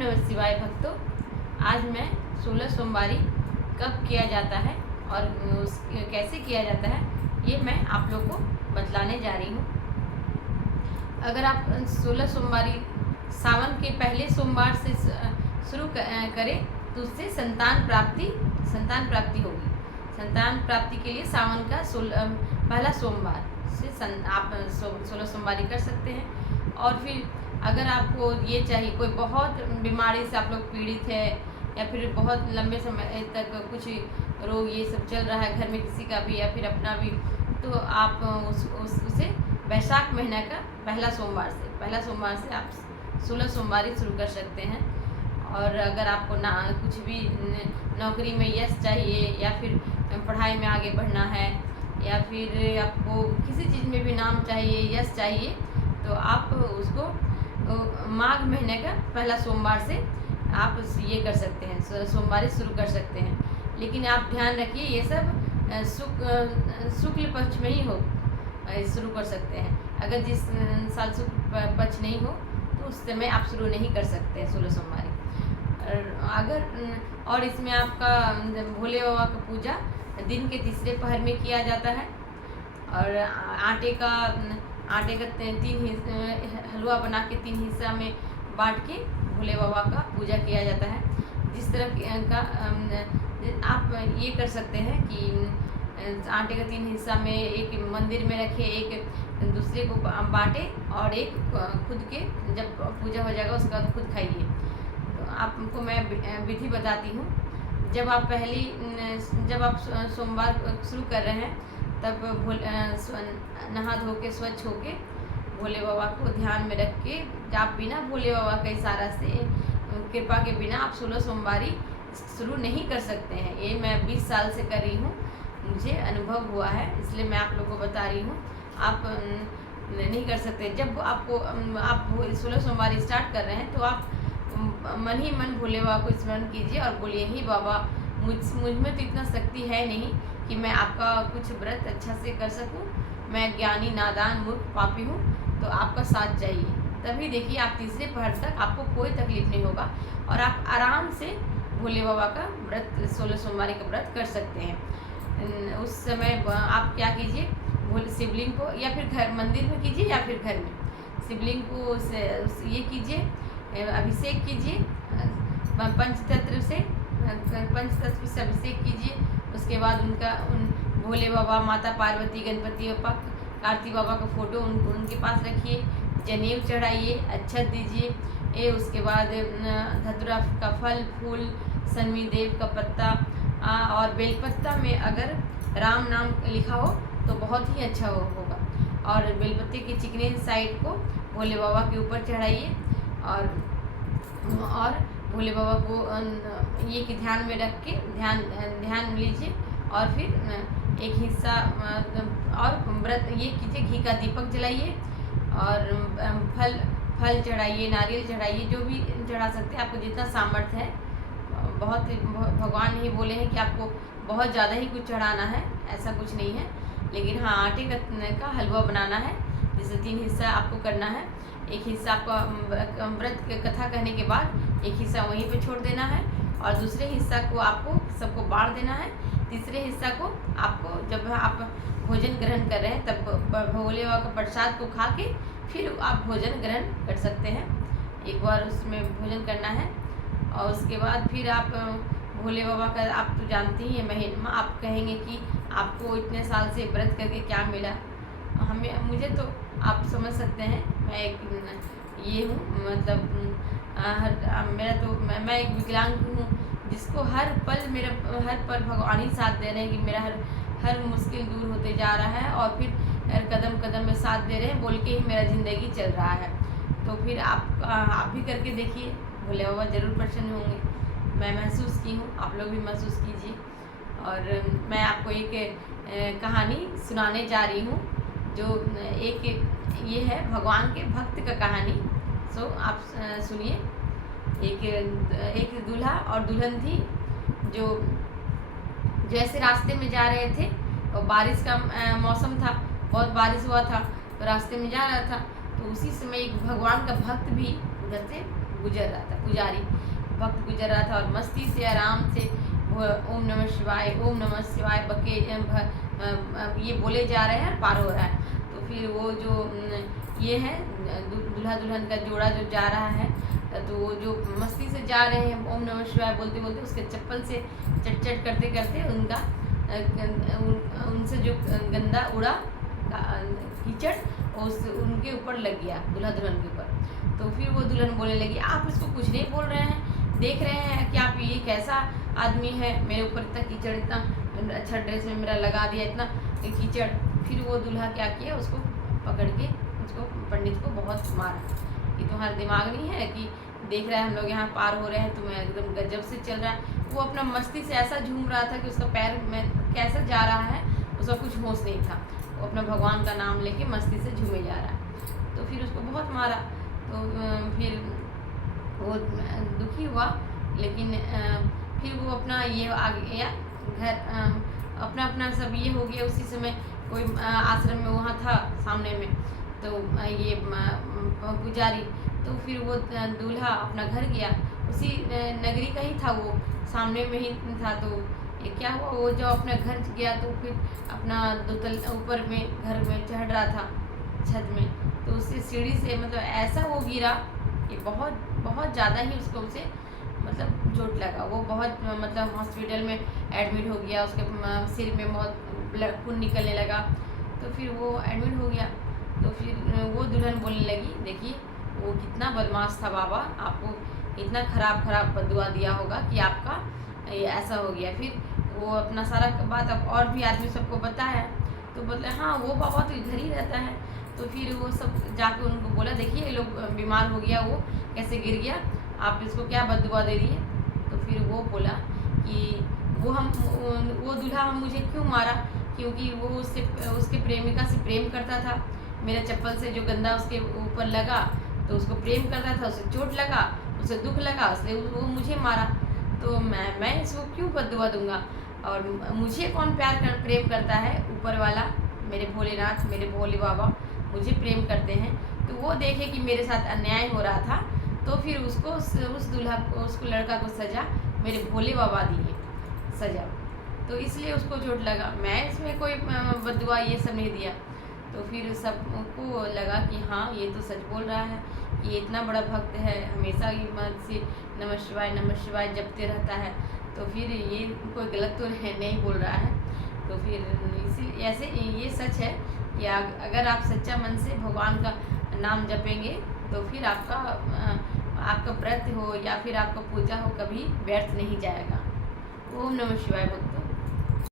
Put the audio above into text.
नमः शिवाय भक्तों। आज मैं 16 सोमवारी कब किया जाता है और कैसे किया जाता है ये मैं आप लोग को बतलाने जा रही हूँ। अगर आप 16 सोमवारी सावन के पहले सोमवार से शुरू करें तो उससे संतान प्राप्ति होगी। संतान प्राप्ति के लिए सावन का पहला सोमवार से आप 16 सोमवारी कर सकते हैं। और फिर अगर आपको ये चाहिए, कोई बहुत बीमारी से आप लोग पीड़ित है या फिर बहुत लंबे समय तक कुछ रोग ये सब चल रहा है घर में किसी का भी या फिर अपना भी, तो आप उसे वैशाख महीना का पहला सोमवार से आप 16 सोमवारी शुरू कर सकते हैं। और अगर आपको कुछ भी नौकरी में यश चाहिए या फिर पढ़ाई में आगे बढ़ना है या फिर आपको किसी चीज़ में भी नाम चाहिए, यश चाहिए, तो आप उसको माघ महीने का पहला सोमवार से आप ये कर सकते हैं, सोमवारी शुरू कर सकते हैं। लेकिन आप ध्यान रखिए ये सब शुक्ल पक्ष में ही हो शुरू कर सकते हैं। अगर जिस साल शुक्ल पक्ष नहीं हो तो उस समय आप शुरू नहीं कर सकते 16 सोमवारी। और इसमें आपका भोले बाबा का पूजा दिन के तीसरे पहर में किया जाता है। और आटे का 3 हलवा बना के 3 हिस्सा में बांट के भोले बाबा का पूजा किया जाता है। जिस तरह का आप ये कर सकते हैं कि आटे का 3 हिस्सा में एक मंदिर में रखे, एक दूसरे को बांटे और एक खुद के जब पूजा हो जाएगा उसके बाद खुद खाइए। तो आपको मैं विधि बताती हूँ। जब आप सोमवार शुरू कर रहे हैं तब नहा धो के स्वच्छ होके भोले बाबा को ध्यान में रख के, आप बिना भोले बाबा के इशारा से कृपा के बिना आप 16 सोमवारी शुरू नहीं कर सकते हैं। ये मैं 20 साल से कर रही हूँ, मुझे अनुभव हुआ है, इसलिए मैं आप लोगों को बता रही हूँ। आप नहीं कर सकते। जब आप 16 सोमवारी स्टार्ट कर रहे हैं तो आप मन ही मन भोले बाबा को स्मरण कीजिए और बोलिए, ही बाबा मुझ में तो इतना शक्ति है नहीं कि मैं आपका कुछ व्रत अच्छा से कर सकूं। मैं ज्ञानी, नादान, मूर्ख, पापी हूँ, तो आपका साथ चाहिए। तभी देखिए आप तीसरे पहर तक आपको कोई तकलीफ नहीं होगा और आप आराम से भोले बाबा का व्रत 16 सोमवारी का व्रत कर सकते हैं। उस समय आप क्या कीजिए, भोले शिवलिंग को या फिर मंदिर में कीजिए या फिर घर में शिवलिंग को ये कीजिए, अभिषेक कीजिए पंचतत्व से अभिषेक कीजिए। उसके बाद उन भोले बाबा, माता पार्वती, गणपति बाबा, कार्तिक बाबा का फोटो उनके पास रखिए, जनेऊ चढ़ाइए, अच्छत दीजिए। उसके बाद धतूरा का फल, फूल, सनमी देव का पत्ता और बेलपत्ता में अगर राम नाम लिखा हो तो बहुत ही अच्छा होगा। और बेलपत्ते की चिकने साइड को भोले बाबा के ऊपर चढ़ाइए और भोले बाबा को ये कि ध्यान में रख के ध्यान लीजिए। और फिर एक हिस्सा और व्रत ये कीजिए, घी का दीपक जलाइए और फल चढ़ाइए, नारियल चढ़ाइए, जो भी चढ़ा सकते हैं, आपको जितना सामर्थ्य है। भगवान नहीं बोले हैं कि आपको बहुत ज़्यादा ही कुछ चढ़ाना है, ऐसा कुछ नहीं है। लेकिन हाँ, आटे का हलवा बनाना है, जिसे 3 हिस्सा आपको करना है। एक हिस्सा आपको व्रत कथा कहने के बाद एक हिस्सा वहीं पे छोड़ देना है और दूसरे हिस्सा को आपको सबको बांट देना है। तीसरे हिस्सा को आपको जब आप भोजन ग्रहण कर रहे हैं तब भोले बाबा का प्रसाद को खा के फिर आप भोजन ग्रहण कर सकते हैं। एक बार उसमें भोजन करना है और उसके बाद फिर आप भोले बाबा का, आप तो जानते ही हैं महिमा। आप कहेंगे कि आपको इतने साल से व्रत करके क्या मिला। मुझे तो आप समझ सकते हैं, मैं एक ये हूँ, मतलब मैं एक विकलांग हूँ जिसको हर पल भगवान ही साथ दे रहे हैं कि मेरा हर मुश्किल दूर होते जा रहा है और फिर हर कदम में साथ दे रहे हैं, बोल के ही मेरा ज़िंदगी चल रहा है। तो फिर आप भी करके देखिए, भोले बाबा ज़रूर प्रसन्न होंगे। मैं महसूस की हूँ, आप लोग भी महसूस कीजिए। और मैं आपको एक कहानी सुनाने जा रही हूँ, जो एक ये है भगवान के भक्त का कहानी। सो आप सुनिए। एक दूल्हा और दुल्हन थी, जो जैसे रास्ते में जा रहे थे और बारिश का मौसम था, बहुत बारिश हुआ था, तो रास्ते में जा रहा था। तो उसी समय एक भगवान का भक्त भी उधर से गुजर रहा था, पुजारी भक्त गुजर रहा था और मस्ती से आराम से ओम नमः शिवाय, ओम नमः शिवाय बके ये बोले जा रहे हैं, पार हो रहा है। तो फिर वो जो ये है दूल्हा दुल्हन का जोड़ा जो जा रहा है, तो वो जो मस्ती से जा रहे हैं ओम नमः शिवाय बोलते बोलते, उसके चप्पल से चट चट करते करते उनका उनसे जो गंदा उड़ा कीचड़ उनके ऊपर लग गया, दूल्हा दुल्हन के ऊपर। तो फिर वो दुल्हन बोलने लगी, आप इसको कुछ नहीं बोल रहे हैं, देख रहे हैं कि आप ये कैसा आदमी है, मेरे ऊपर इतना कीचड़, इतना अच्छा ड्रेस में मेरा लगा दिया इतना कीचड़। फिर वो दूल्हा क्या किया, उसको पकड़ के उसको पंडित को बहुत मारा कि तुम्हारा दिमाग नहीं है कि देख रहा है हम लोग यहाँ पार हो रहे हैं, तुम्हें एकदम गजब से चल रहा है। वो अपना मस्ती से ऐसा झूम रहा था कि उसका पैर में कैसे जा रहा है उसका कुछ होश नहीं था, वो अपना भगवान का नाम लेके मस्ती से झूमे जा रहा है। तो फिर उसको बहुत मारा। तो फिर वो दुखी हुआ, लेकिन फिर वो अपना ये आ गया घर, अपना अपना सब ये हो गया। उसी समय कोई आश्रम में वहाँ था सामने में, तो ये पुजारी, तो फिर वो दूल्हा अपना घर गया, उसी नगरी का ही था, वो सामने में ही था। तो ये क्या हुआ, वो जब अपने घर गया तो फिर अपना ऊपर में घर में चढ़ रहा था छत में, तो उससे सीढ़ी से मतलब ऐसा वो गिरा कि बहुत बहुत ज़्यादा ही उसको उसे मतलब चोट लगा। वो बहुत मतलब हॉस्पिटल में एडमिट हो गया, उसके सिर में बहुत ब्लड खून निकलने लगा। तो फिर वो एडमिट हो गया। तो फिर वो दुल्हन बोलने लगी, देखिए वो कितना बदमाश था बाबा, आपको इतना खराब बदुआ दिया होगा कि आपका ये ऐसा हो गया। फिर वो अपना सारा बात अब और भी आदमी सबको बताया, तो बोले हाँ वो बाबा तो इधर ही रहता है। तो फिर वो सब जाके उनको बोला, देखिए ये लोग बीमार हो गया, वो कैसे गिर गया, आप इसको क्या बददुआ दे रही है। तो फिर वो बोला कि वो दूल्हा हम मुझे क्यों मारा, क्योंकि वो उसके प्रेमिका से प्रेम करता था, मेरे चप्पल से जो गंदा उसके ऊपर लगा तो उसको प्रेम करता था, उसे चोट लगा, उसे दुख लगा, इसलिए वो मुझे मारा। तो मैं इसको क्यों बददुआ दूंगा, और मुझे कौन प्रेम करता है, ऊपर वाला मेरे भोलेनाथ, मेरे भोले बाबा मुझे प्रेम करते हैं। तो वो देखे कि मेरे साथ अन्याय हो रहा था, तो फिर उसको उस दूल्हा को, उसको लड़का को सजा मेरे भोले बाबा दिए सजा, तो इसलिए उसको चोट लगा। मैं इसमें कोई बददुआ ये सब नहीं दिया। तो फिर सबको लगा कि हाँ ये तो सच बोल रहा है, ये इतना बड़ा भक्त है, हमेशा ही मन से नमः शिवाय जपते रहता है, तो फिर ये कोई गलत तो नहीं बोल रहा है। तो फिर इसी ऐसे ये सच है कि अगर आप सच्चा मन से भगवान का नाम जपेंगे तो फिर आपका व्रत हो या फिर आपका पूजा हो कभी व्यर्थ नहीं जाएगा। ओम नमः शिवाय भक्तों।